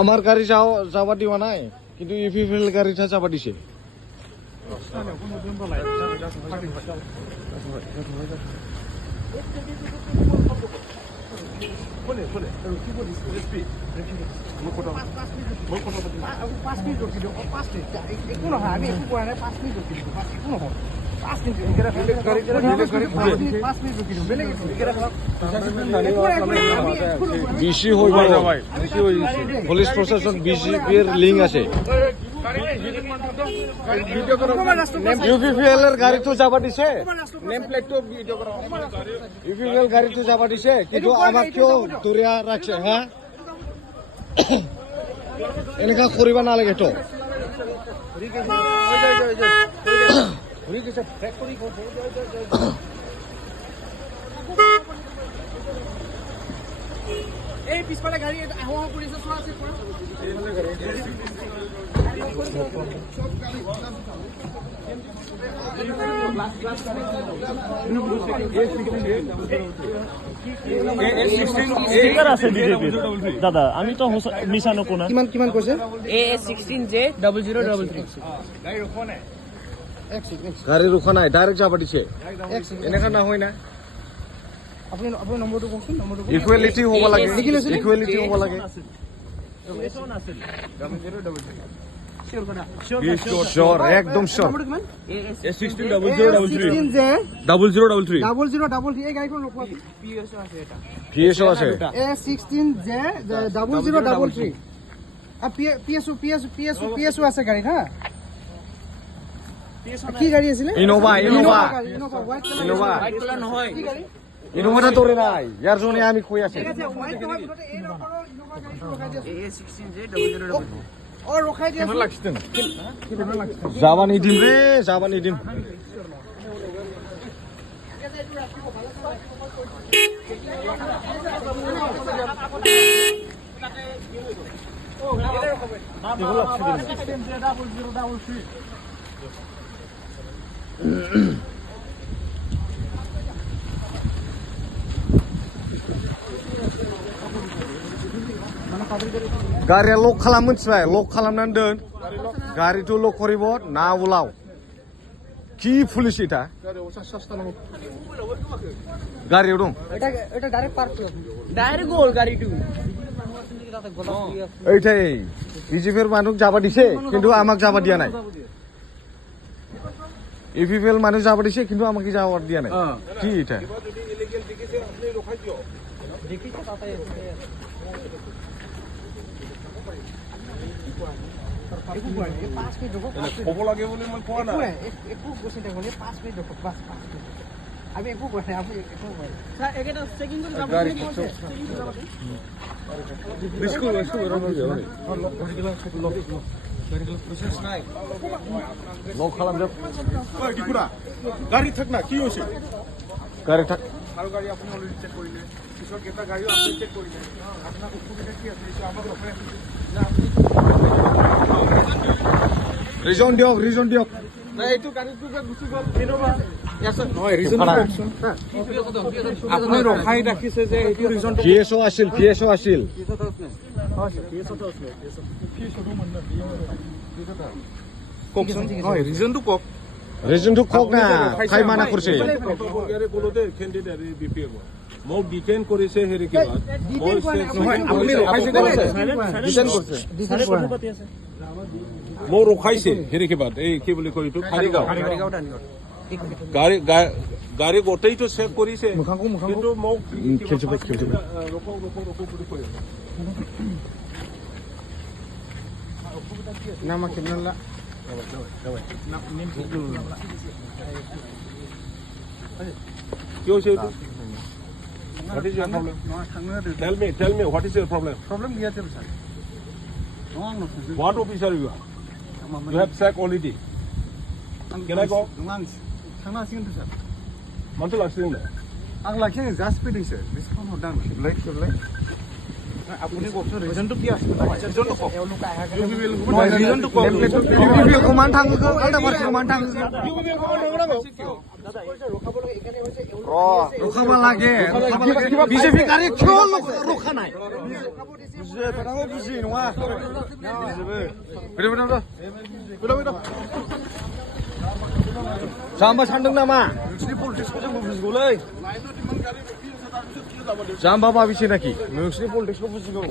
আমার গাড়ি যাওয়া দিওয়া নাই কিন্তু ইপিএফএল গাড়িটা যাওয়া দিছে বেশি হইব পুলিশ প্রশাসন বিজেপির লিঙ্ক আছে ইউপিএফএল এর গাড়ি তো যাবা দিছে নেম প্লেট তো ভিডিও করা ইউপিএফএল গাড়ি তো যাবা দিছে কিন্তু আমাকেও দরিয়া রাখছে হ্যাঁ এনেকা করিবা না লাগে তো এই পিছফালে গাড়ী আহোঁ পুলিচে চোৱা আছে দাদা আমি তো মিছা নকো না কিমান কৈছে A16J0033 গাড়ি রুখা নাই ডাইরেক্ট যাবা দিছে এনেকা না হয় না আপুনি নম্বৰটো কওকচোন নম্বৰটো ইকুৱেলিটি হ'ব লাগে ইকুৱেলিটি হ'ব লাগে শিওৰ একদম শিওৰ নম্বৰটো কিমান A16 0033 0033 এই গাড়ীখন ৰখোৱা পিএসও আছে A16J0033 পিএসও আছে গাড়ীত হা কি গাড়ী আছিলে ইনোভা হোৱাইট কালাৰ নহয় ইনোভাটা তোৰে নাই ইয়াৰ জন্য আমি কই আছি A16J0033 ও ৰখাই দিয়া যাবা নিদিম রে যাবা নিদিম गारिया लक खालाम मोनथिबाय लक खालामनानै दोन गारिथ' लक करिब ना उलाव কি পুলিশ এটা গাড়িও দं এটা ডাইরেক্ট পার্ক ডাইরেক্ট গোল গাড়িটো এইটাই বিজেপির মানুষ যাবা দিছে কিন্তু আমাক যাবা দিয়া নাই ইপিএফএল মানুষ যাবা দিছে কিন্তু আমাকে যাওয়া দিয়া নাই কি এটা খবৰ লাগে বুলি মই কোৱা নাই একো কৈছে দেখোন 5 মিনিট ৰখক বাস আমি একো কোৱা নাই আপুনি একো কোৱা স্যাৰ একেটা চেকিং কৰি যাব বিস্কুট লক খালাম যাব গাড়ি থাক না কি হইছে গাড়ি থাক আৰু গাড়ি আপুনি অলৰেডি চেক কৰিলে পিছৰ কেইটা গাড়ীও আপুনি চেক কৰিলে আপোনাৰ অসুবিধা কি আছে এইটো আমাক ৰখাই না ৰিজন দিয়ক না এইটো গাড়ীটো গুচি গ'ল ইনোভা নহয় ৰিজন আপুনি ৰখাই ৰাখিছে যে এইটো ৰিজন পিএসও আছিল কওকচোন হয় ৰিজনটো কওক ৰিজনটো কক না খাই মানা কৰছে মোক ডিটেইন কৰিছে হেৰি কিবা আপুনি ৰখাইছে মোক ৰখাইছে হেৰি কিবা এই কি বুলি কয় এইটো খাৰিগাঁও গাড়ী গোটেইটো চেক কৰিছে কিন্তু মোক নামা কিনলা কি হৈছে এইটো What is your problem? Tell me, what is your problem? Problem dia tu sir. What officer you are? You have sack already. Can I go? Thangna sing tu sir. Mantul accident. Ang lakhe just speeding sir. This one not done. Like. আপুনি কওকচোন ৰিজনটো কি আছে ৰিজনটো কওক ৰিজনটো কওক ইপিএফএল কমান থাঙ্গো আলটা পাৰছে কমান থাঙ্গো ৰখাব লাগে বিজেপি গাড়ী কিয় ৰখা নাই বুজি নङा जाम्बा सानदों नामा नोंसिनि पलिटिक्सखौ जों बुजिगौलै जाम्बा माबिसो नाखि नोंसिनि पलिटिक्सखौ बुजिगौ